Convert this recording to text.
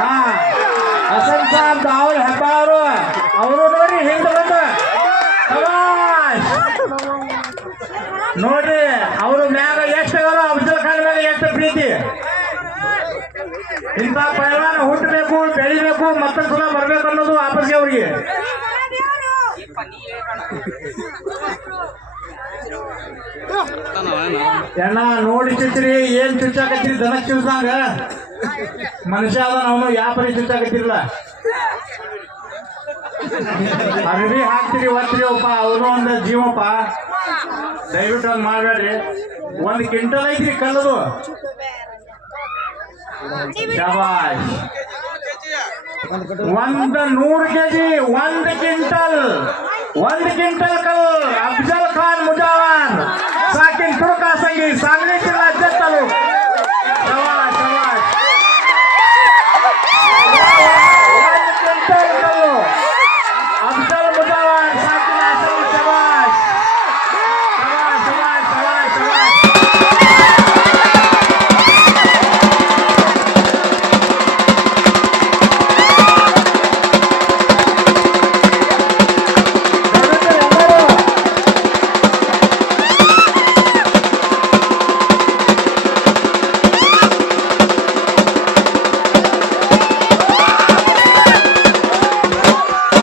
ಹಾ ಹಸನ್ ಸಾಬ್ ಅವ್ರ ಹೆಬ್ಬಾವರು ಅವರು ನೋಡ್ರಿ ಹಿಂದೆ ಬಂದು ಶಬಾಷ್. ನೋಡ್ರಿ ಅವರು ಮ್ಯಾಗ ಎಷ್ಟು ಅಫ್ಜಲ್ ಖಾನ್ ಮೇಲೆ ಎಷ್ಟು ಪ್ರೀತಿ. ಇಂಥ ಪೈಲ್ವಾನ ಹುಟ್ಟಬೇಕು ಬೆಳಿಬೇಕು ಮತ್ತೊಂದು ಸಲ ಬರ್ಬೇಕು ಅನ್ನೋದು ವಾಪಸ್ಗೆ ಅವ್ರಿಗೆ. ಎಣ್ಣ ನೋಡಿ ಚುಚ್ಚ್ರಿ ಏನ್ ಚುಚ್ಚಾಕತ್ತೀರಿ ದನ ಚುಚ್ಚಾಗ ಮನುಷ್ಯ ಅದ ಅವನು ಯಾವ ಪರಿ ಚುಚ್ಚಾಕತ್ತಿರಲ್ಲ. ಅರ್ಬಿ ಹಾಕ್ತಿರಿ ಒತ್ರಿ ಒಪ್ಪ ಅವನು ಒಂದು ಜೀವಪ್ಪ. ದಯವಿಟ್ಟು ಒಂದು ಮಾಡಬೇಡ್ರಿ. 1 ಕ್ವಿಂಟಲ್ ಐತ್ರಿ ಕಲ್ಲದು. ಶಬಾಷ್. 100 ಕೆಜಿ 1 ಕ್ವಿಂಟಲ್ 1 ಕ್ವಿಂಟಲ್ ಕಲ್. ಅಫ್ಜಲ್ ಖಾನ್ ಮುಜಾವರ್ ಸಾಕಿನ್ ತುರ್ಕ ಸಂಗಿ सांगली जिल्हा